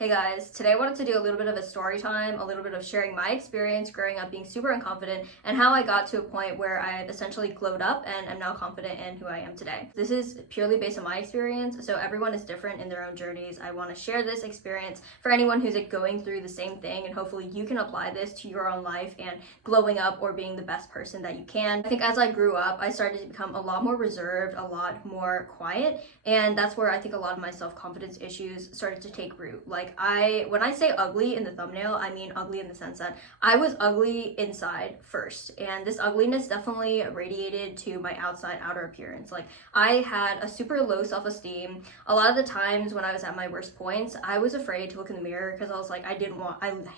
Hey guys, today I wanted to do a little bit of a story time, a little bit of sharing my experience growing up being super unconfident and how I got to a point where I've essentially glowed up and am now confident in who I am today. This is purely based on my experience, so everyone is different in their own journeys. I want to share this experience for anyone who's going through the same thing, and hopefully you can apply this to your own life and glowing up or being the best person that you can. I think as I grew up, I started to become a lot more reserved, a lot more quiet, and that's where I think a lot of my self-confidence issues started to take root. When I say ugly in the thumbnail, I mean ugly in the sense that I was ugly inside first, and this ugliness definitely radiated to my outer appearance. I had a super low self-esteem. A lot of the times when I was at my worst points, I was afraid to look in the mirror because I was like, I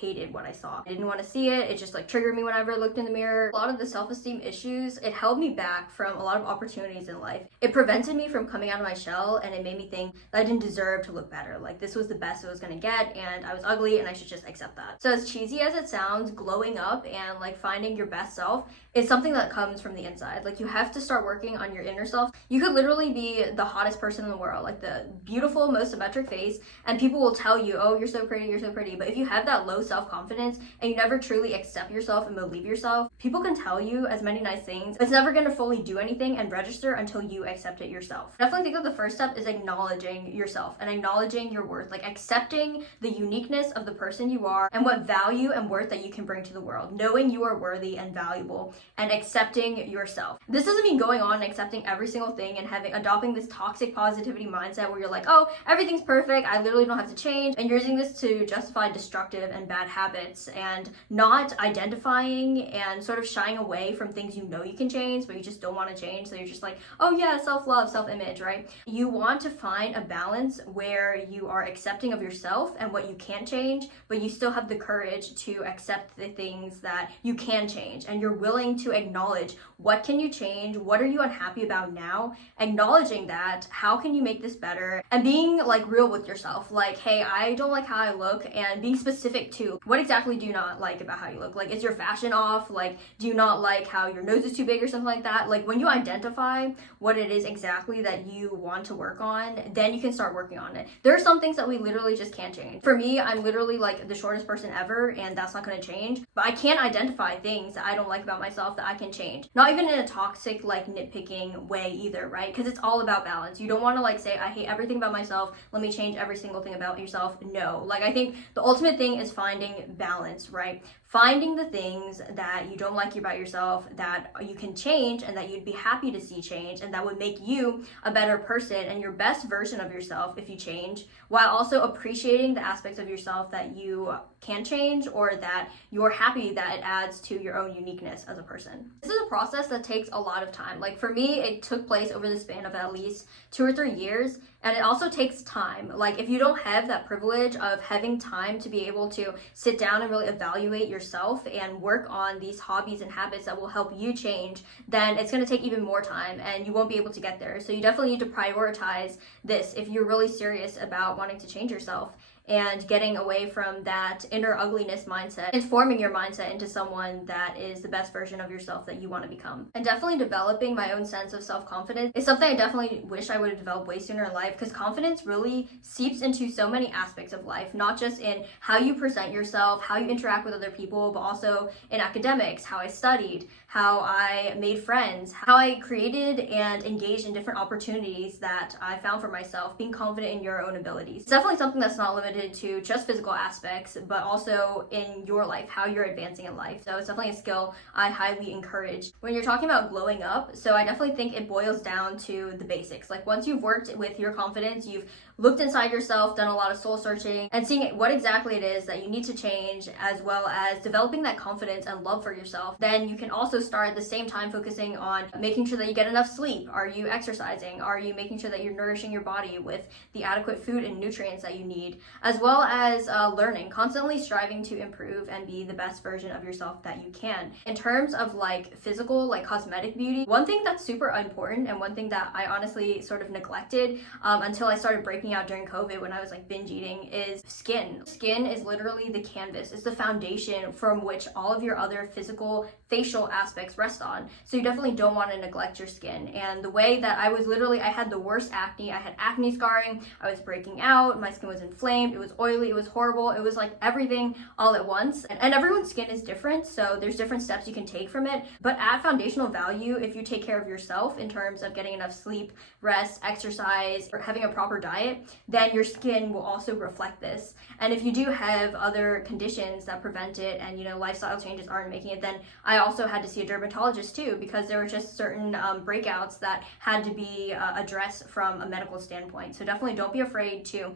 hated what I saw. I didn't want to see it. It just triggered me whenever I looked in the mirror. A lot of the self-esteem issues, it held me back from a lot of opportunities in life. It prevented me from coming out of my shell, and it made me think that I didn't deserve to look better. This was the best I was gonna get, and I was ugly and I should just accept that. So as cheesy as it sounds, glowing up and finding your best self is something that comes from the inside. You have to start working on your inner self. You could literally be the hottest person in the world, the beautiful, most symmetric face, and people will tell you, oh, you're so pretty, you're so pretty. But if you have that low self-confidence and you never truly accept yourself and believe yourself, people can tell you as many nice things. It's never gonna fully do anything and register until you accept it yourself. I definitely think that the first step is acknowledging yourself and acknowledging your worth, accepting the uniqueness of the person you are and what value and worth that you can bring to the world, knowing you are worthy and valuable and accepting yourself. This doesn't mean going on and accepting every single thing and adopting this toxic positivity mindset where you're like, oh, everything's perfect, I literally don't have to change, and you're using this to justify destructive and bad habits and not identifying and sort of shying away from things you know you can change but you just don't want to change. So you're just like, oh yeah, self-love, self-image, right? You want to find a balance where you are accepting of yourself and what you can't change, but you still have the courage to accept the things that you can change, and you're willing to acknowledge what can you change, what are you unhappy about now, acknowledging that, how can you make this better, and being real with yourself. Hey, I don't like how I look, and being specific to what exactly do you not like about how you look. Is your fashion off? Do you not like how your nose is too big or something like that? When you identify what it is exactly that you want to work on, then you can start working on it. There are some things that we literally just can't change. For me, I'm literally the shortest person ever, and that's not going to change, but I can't identify things that I don't like about myself that I can change. Not even in a toxic nitpicking way either, right? Because it's all about balance. You don't want to say, I hate everything about myself, let me change every single thing about yourself. No, I think the ultimate thing is finding balance, right? Finding the things that you don't like about yourself that you can change and that you'd be happy to see change, and that would make you a better person and your best version of yourself if you change, while also appreciating the aspects of yourself that you can change or that you're happy that it adds to your own uniqueness as a person. This is a process that takes a lot of time. For me, it took place over the span of at least 2 or 3 years. And it also takes time. If you don't have that privilege of having time to be able to sit down and really evaluate yourself and work on these hobbies and habits that will help you change, then it's going to take even more time and you won't be able to get there. So you definitely need to prioritize this if you're really serious about wanting to change yourself and getting away from that inner ugliness mindset and forming your mindset into someone that is the best version of yourself that you want to become. And definitely developing my own sense of self-confidence is something I definitely wish I would have developed way sooner in life, because confidence really seeps into so many aspects of life, not just in how you present yourself, how you interact with other people, but also in academics, how I studied, how I made friends, how I created and engaged in different opportunities that I found for myself. Being confident in your own abilities. It's definitely something that's not limited to just physical aspects, but also in your life, how you're advancing in life. So it's definitely a skill I highly encourage. When you're talking about glowing up, so I definitely think it boils down to the basics. Once you've worked with your confidence, you've looked inside yourself, done a lot of soul searching, and seeing what exactly it is that you need to change, as well as developing that confidence and love for yourself, then you can also start at the same time focusing on making sure that you get enough sleep. Are you exercising? Are you making sure that you're nourishing your body with the adequate food and nutrients that you need? As well as learning, constantly striving to improve and be the best version of yourself that you can. In terms of physical, cosmetic beauty, one thing that's super important and one thing that I honestly sort of neglected until I started breaking freaking out during COVID when I was like binge eating is skin. Skin is literally the canvas. It's the foundation from which all of your other physical, facial aspects rest on. So you definitely don't want to neglect your skin. And the way that I had the worst acne. I had acne scarring. I was breaking out. My skin was inflamed. It was oily. It was horrible. It was like everything all at once. And everyone's skin is different. So there's different steps you can take from it. But at foundational value, if you take care of yourself in terms of getting enough sleep, rest, exercise, or having a proper diet, then your skin will also reflect this. And if you do have other conditions that prevent it and, lifestyle changes aren't making it, then I also had to see a dermatologist too, because there were just certain breakouts that had to be addressed from a medical standpoint. So definitely don't be afraid to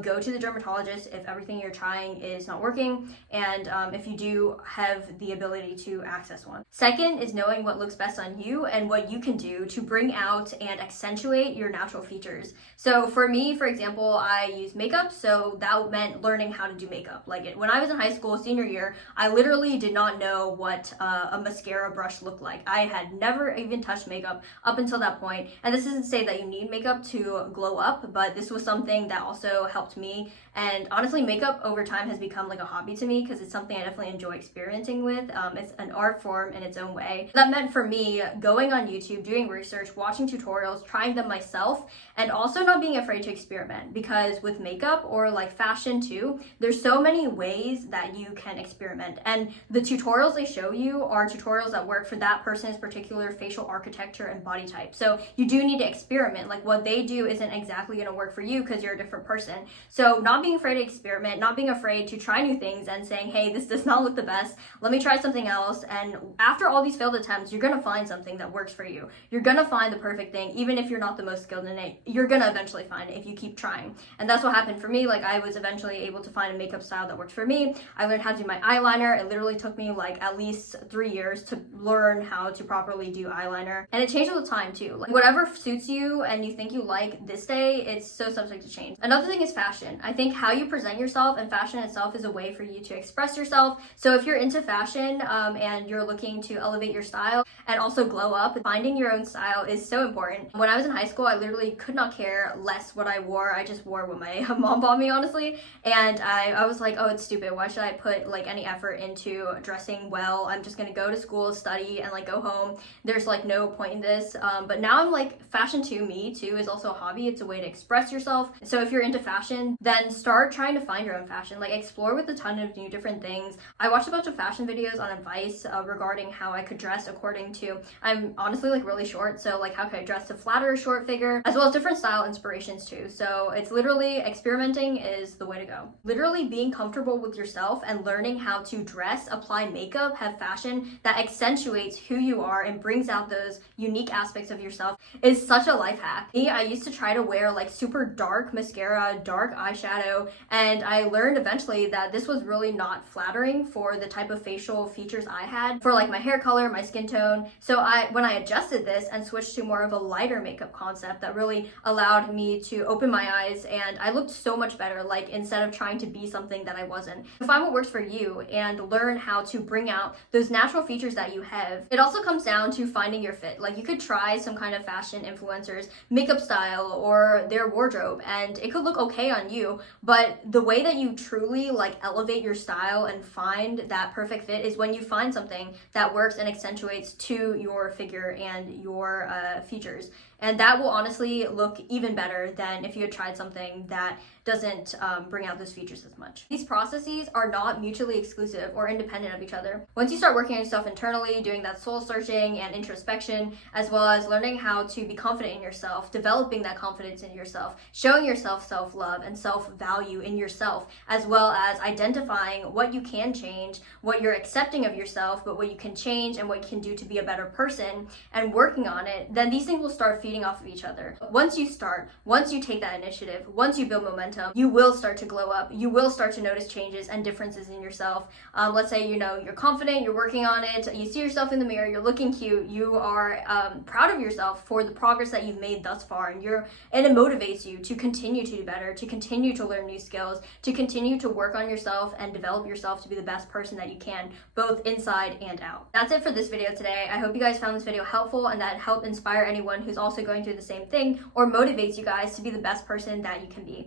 go to the dermatologist if everything you're trying is not working, and if you do have the ability to access one. Second is knowing what looks best on you and what you can do to bring out and accentuate your natural features. So for me, for example, I use makeup, so that meant learning how to do makeup. When I was in high school, senior year, I literally did not know what a mascara brush looked like. I had never even touched makeup up until that point. And this isn't to say that you need makeup to glow up, but this was something that also helped me. And honestly, makeup over time has become like a hobby to me because it's something I definitely enjoy experimenting with. It's an art form in its own way. That meant for me going on YouTube, doing research, watching tutorials, trying them myself, and also not being afraid to experiment, because with makeup or like fashion too, there's so many ways that you can experiment. And the tutorials they show you are tutorials that work for that person's particular facial architecture and body type. So you do need to experiment. Like what they do isn't exactly going to work for you because you're a different person. So not being afraid to experiment, not being afraid to try new things and saying, hey, this does not look the best, let me try something else. And after all these failed attempts, you're going to find something that works for you. You're going to find the perfect thing. Even if you're not the most skilled in it, you're going to eventually find it if you keep trying. And that's what happened for me. Like I was eventually able to find a makeup style that worked for me. I learned how to do my eyeliner. It literally took me like at least 3 years to learn how to properly do eyeliner. And it changed with time too. Like whatever suits you and you think you like this day, it's so subject to change. Another thing is fashion. I think how you present yourself and fashion itself is a way for you to express yourself. So if you're into fashion and you're looking to elevate your style and also glow up, finding your own style is so important. When I was in high school, I literally could not care less what I wore. I just wore what my mom bought me, honestly. And I was like, oh, it's stupid. Why should I put like any effort into dressing well? I'm just gonna go to school, study, and like go home. There's like no point in this. But now I'm like, fashion to me too is also a hobby. It's a way to express yourself. So if you're into fashion, then start trying to find your own fashion. Like explore with a ton of new different things. I watched a bunch of fashion videos on advice regarding how I could dress according to, I'm honestly like really short, so like how could I dress to flatter a short figure, as well as different style inspirations too. So it's literally experimenting is the way to go. Literally being comfortable with yourself and learning how to dress, apply makeup, have fashion that accentuates who you are and brings out those unique aspects of yourself is such a life hack. I used to try to wear like super dark mascara, dark eyeshadow, and I learned eventually that this was really not flattering for the type of facial features I had, for like my hair color, my skin tone. So when I adjusted this and switched to more of a lighter makeup concept, that really allowed me to open my eyes, and I looked so much better, like instead of trying to be something that I wasn't. Find what works for you and learn how to bring out those natural features that you have. It also comes down to finding your fit. Like you could try some kind of fashion influencer's makeup style or their wardrobe and it could look okay on you, but the way that you truly like elevate your style and find that perfect fit is when you find something that works and accentuates to your figure and your features. And that will honestly look even better than if you had tried something that doesn't bring out those features as much. These processes are not mutually exclusive or independent of each other. Once you start working on yourself internally, doing that soul searching and introspection, as well as learning how to be confident in yourself, developing that confidence in yourself, showing yourself self-love and self-value in yourself, as well as identifying what you can change, what you're accepting of yourself, but what you can change and what you can do to be a better person, and working on it, then these things will start feeding off of each other. Once you take that initiative, once you build momentum, you will start to glow up. You will start to notice changes and differences in yourself. Let's say, you're confident, you're working on it, you see yourself in the mirror, you're looking cute, you are proud of yourself for the progress that you've made thus far, and it motivates you to continue to do better, to continue to learn new skills, to continue to work on yourself and develop yourself to be the best person that you can, both inside and out. That's it for this video today. I hope you guys found this video helpful and that it helped inspire anyone who's also also going through the same thing or motivates you guys to be the best person that you can be.